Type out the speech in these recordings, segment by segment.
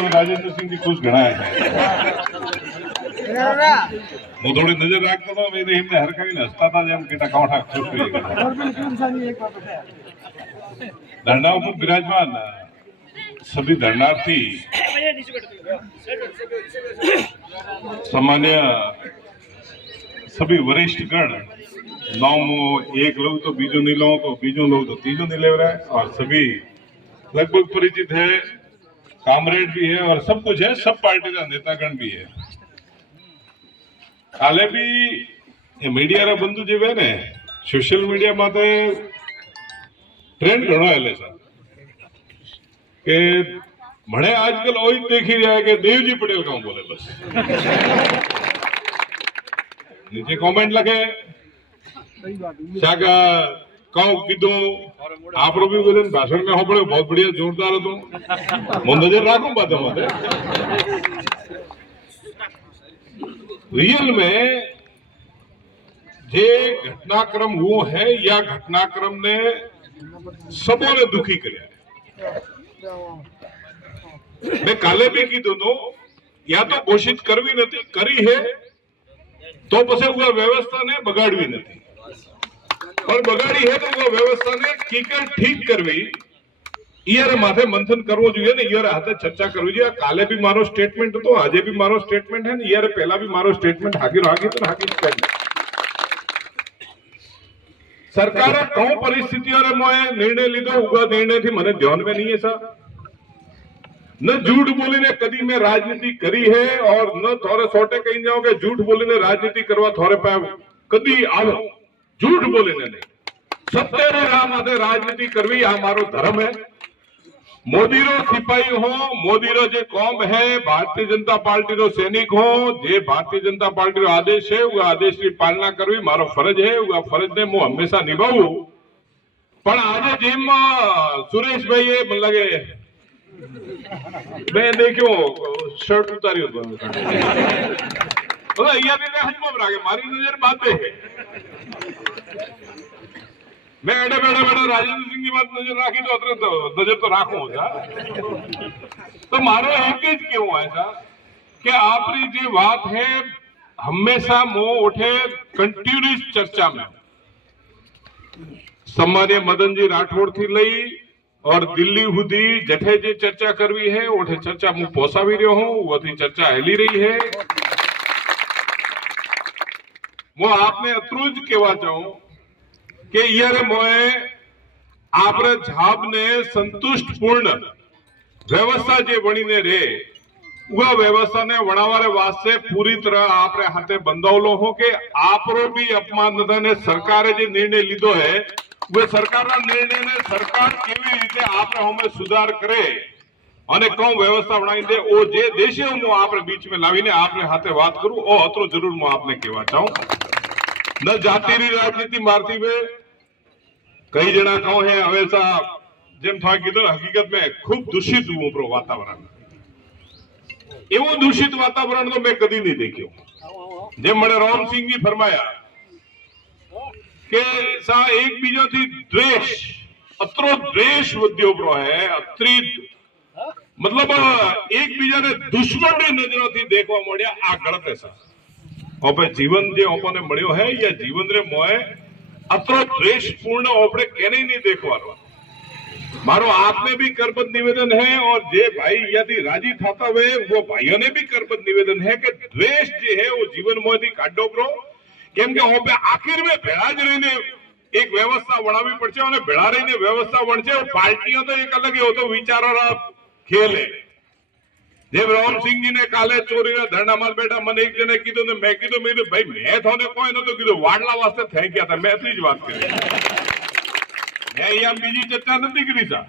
में राजेंद्र सिंह जी खुश घना है હું થોડી નજર રાખતો હતો મેં એમને હરખાવીને હસતા હતા જેમ કે ટકાવઠા ખુશ થઈ ગયા धरना पर विराजमान सभी धरनार्थी सामान्य सभी वरिष्ठ गण नाम एक लो तो बीजू नहीं लो तो बीजू लो तो तीजू नहीं ले रहा है और सभी लगभग परिचित है, कामरेड भी है और सब कुछ है, सब पार्टी का नेतागण भी है। काले भी मीडिया रा बंधु जो है ने सोशल मीडिया माते ट्रेंड घणो हेले सर के मणे आजकल ओई देखी रहा है कि देवजी पटेल कौन बोले बस नीचे कमेंट लगे शाका कहूं कीधु आप भी बोले भाषण में हो पड़े बहुत बढ़िया जोरदार હતો मैं नजर राखूं बात माते रियल में जे घटनाक्रम हुओ है या घटनाक्रम ने सबोने दुखी કર્યા मैं काले भी कीधु नो या तो घोषित करवी नहीं करी है तो पछे वो व्यवस्था ने बगाड़वी नहीं और बगाड़ी है तो वो व्यवस्था ने कीकर ठीक करवी ईयर माथे मंथन करवो જોઈએ ને ईयर हाथे चर्चा करवी જોઈએ। काले भी मारो स्टेटमेंट तो आज भी मारो स्टेटमेंट है ईयर पहला भी मारो स्टेटमेंट हाकिर तो हाकिर सरकार कौ परिस्थितियों में निर्णय लीधो उगा निर्णय थी मने ध्यान में नहीं है सर न झूठ बोलीने कदी में राजनीति करी है और न थोड़े सोटे कहीं जाओ के झूठ बोलीने राजनीति करवा थोड़े पे कदी आओ झूठ बोलीने नहीं सत्य रे राह माथे राजनीति करवी आ मारो धर्म है। मोदी रो सिपाही हो मोदी रो जे कौम है भारतीय जनता पार्टी रो सैनिक हो जे भारतीय जनता पार्टी रो आदेश है वो आदेश की पालना करवी मारो फरज है वो फरज ने मु हमेशा निभावू पण आज जेम सुरेश भाई ए मन लगे मैं देखो शर्ट उतारी तो अहिया भी हजम रागे मारी नजर बात है मैं एडे बेड़े बेड़े राजेंद्र सिंह की बात नजर राखी तो अतरे तो नजर तो राखू तो मारो एक ज क्यों है सर कि आपरी जी बात है हमेशा मुंह उठे कंटिन्यूस चर्चा में सम्मान्य मदन जी राठौड़ थी लई और दिल्ली हुदी जठे जी चर्चा करवी है ओठे चर्चा मुंह पहुंचावी रह्यो हूं वो थी चर्चा हेली रही है। वो आपने अतरुज केवा चाहूं के यार मोए आपरे झाब ने संतुष्ट पूर्ण व्यवस्था जे बनीने रे वो व्यवस्था ने वणावारे वास्ते पूरी तरह आपरे हाथे बंधावलो हो के आपरो भी अपमान न थाय सरकारे जे निर्णय लीधो है वो सरकारना निर्णय ने सरकार केवी रीते आपरे हमें सुधार करे અને કોમ વ્યવસ્થા બનાવી દે ઓ જે દેશે હું આપરે बीच में लावीने आपने हाथे बात करूं ओ अतरो जरूर मैं आपने कहवा चाहूं न जाति री राजनीति मारती वे कई जना कहो है हमेशा जेम था कीधो हकीकत में खूब दूषित हुओ प्रो वातावरण एवो दूषित वातावरण तो मैं कदी नहीं देख्यो जेम मने राम सिंह जी फरमाया के सा एक बीजो थी द्वेष अतरो द्वेष वध्यो प्रो है अत्री मतलब एक बीजा ने दुश्मन नी नजरों थी देखवा मळ्या आ गलत है सर ओपे जीवन जे ओपने मळ्यो है या जीवन रे मोए अतरो द्वेषपूर्ण ओपड़े केने नहीं देखवानो मारो आपने भी करबद्ध निवेदन है और जे भाई यदि राजी थाता हुए वो भाइयों ने भी करबद्ध निवेदन है कि द्वेष जे है वो जीवन मोदी काढो करो केम के ओपे आखिर में भेड़ा ज रहीने एक व्यवस्था बनावी पड़छे और भेड़ा रहीने व्यवस्था बनछे पार्टियों तो एक अलग ही होतो विचारोरा खेल है जेम राम सिंह जी ने काले चोरी ना धरना में बैठा मन एक जने कीधु ने मैं कीधु मैं भाई मैं थोने कोई न तो कीधु वाडला वास्ते थे क्या था मैं इतनी ज बात करी मैं यहाँ बीजी चर्चा नहीं करी सा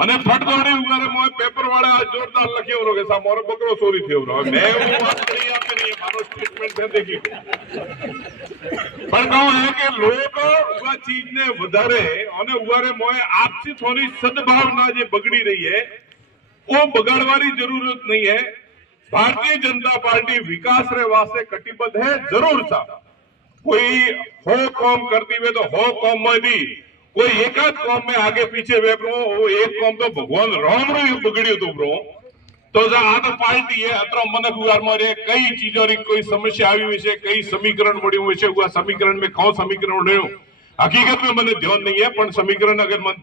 અને ફટદોડી ઉગારે મોય પેપર વાળા જોરદાર લખ્યો કે સા મોરો બકરો ચોરી થયો मैं वो बात करी आपने ये मारो स्टेटमेंट है देखी पर कहूं है कि लोग उआ चीज ने વધારે અને ઉગારે મોય आपसी थोड़ी सद्भावना जे बगड़ी रही है वो बगाड़वानी जरूरत नहीं है। भारतीय जनता पार्टी विकास रे वास्ते कटिबद्ध है जरूर सा कोई हो काम करती हुए तो हो काम में भी कोई एकाध काम में आगे पीछे वेपरो वो एक काम तो भगवान राम रो बिगड़ियो तो ब्रो तो आ तो पार्टी है अत्र मन गुआर मारे कई चीजों री कोई समस्या आई हुई है कई समीकरण बड़ी हुई है समीकरण में कौन समीकरण हकीकत में मन ध्यान नहीं है पण समीकरण अगर मन